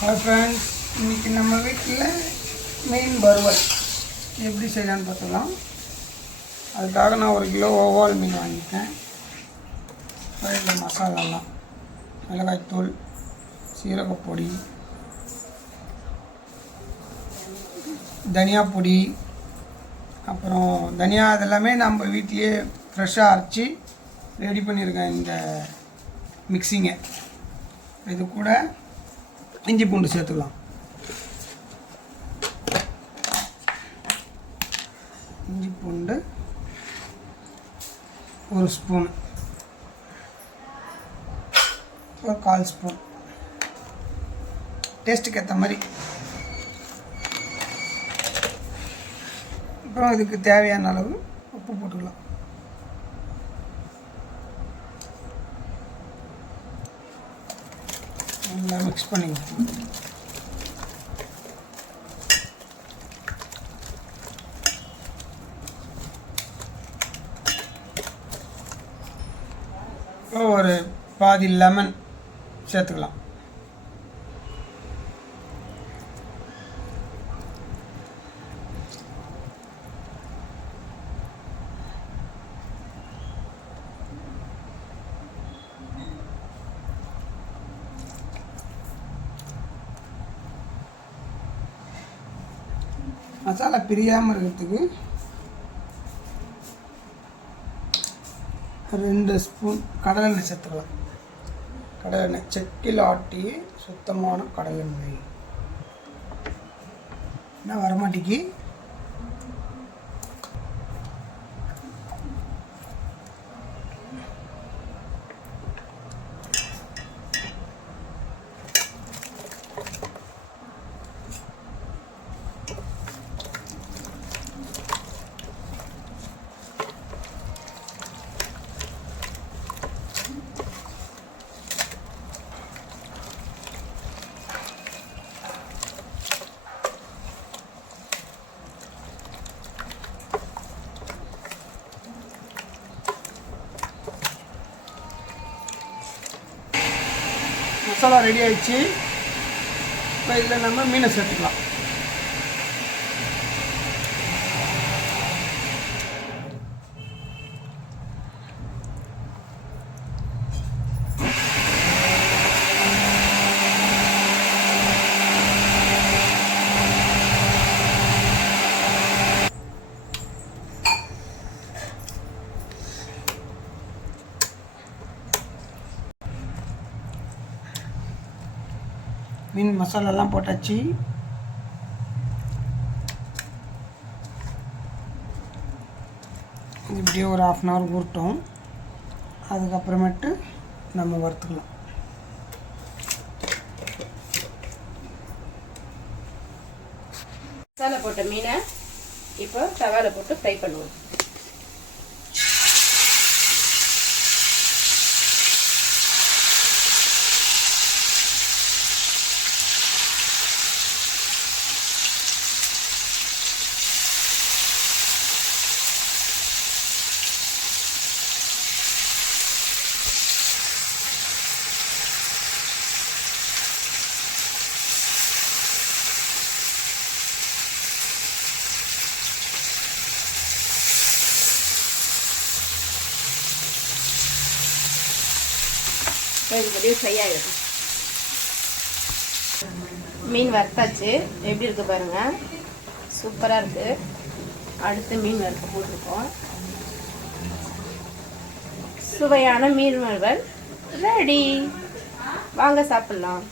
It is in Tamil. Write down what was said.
ஹாய் ஃப்ரெண்ட்ஸ் இன்றைக்கி நம்ம வீட்டில் மீன் வறுவல் எப்படி செய்யலான்னு பார்த்துக்கலாம். அதுக்காக நான் ஒரு கிலோ ஓவால் மீன் வாங்கிட்டேன் இந்த மசாலாலாம் மிளகாய்த்தூள் சீரகப்பொடி தனியா பொடி அப்புறம் தனியா இதெல்லாமே நம்ம வீட்டிலேயே ஃப்ரெஷ்ஷாக அரைச்சி ரெடி பண்ணியிருக்கேன் இந்த மிக்சிங்கை இது கூட இஞ்சி பூண்டு சேர்த்துக்கலாம். இஞ்சி பூண்டு ஒரு ஸ்பூன். ஒரு கால் ஸ்பூன். டேஸ்ட்டுக்கு ஏற்ற மாதிரி. அப்புறம் இதுக்கு தேவையான அளவு உப்பு போட்டுக்கலாம். நல்லா மிக்ஸ் பண்ணிக்கலாம் இப்போ ஒரு பாதி லெமன் சேர்த்துக்கலாம். மசாலா பிரியாமல் இருக்கிறதுக்கு ரெண்டு ஸ்பூன் கடலெண்ணெய் சேர்த்துக்கலாம். கடலெண்ணெய் செக்கில் ஆட்டி சுத்தமான கடலெண்ணெய் என்ன வரமாட்டிக்கு மசாலா ரெடி ஆயிடுச்சு. இப்போ இதில் நம்ம மீனை சேர்த்துக்கலாம். மீன் மசாலாலாம் போட்டாச்சு. இப்படியே ஒரு ஆஃப் அன் ஹவர் ஊறட்டும். அதுக்கப்புறமேட்டு நம்ம வறுத்துக்கலாம். மசாலா போட்ட மீனை இப்போ தவால போட்டு ஃப்ரை பண்ணுவோம். இது அப்படியே ஃப்ரை ஆகிடும் மீன் வறுத்தாச்சு. எப்படி இருக்குது பாருங்கள் சூப்பராக இருக்குது அடுத்து மீன் வறுக்க போட்டிருக்கோம். சுவையான மீன் வறுவல். ரெடி வாங்க சாப்பிட்லாம்.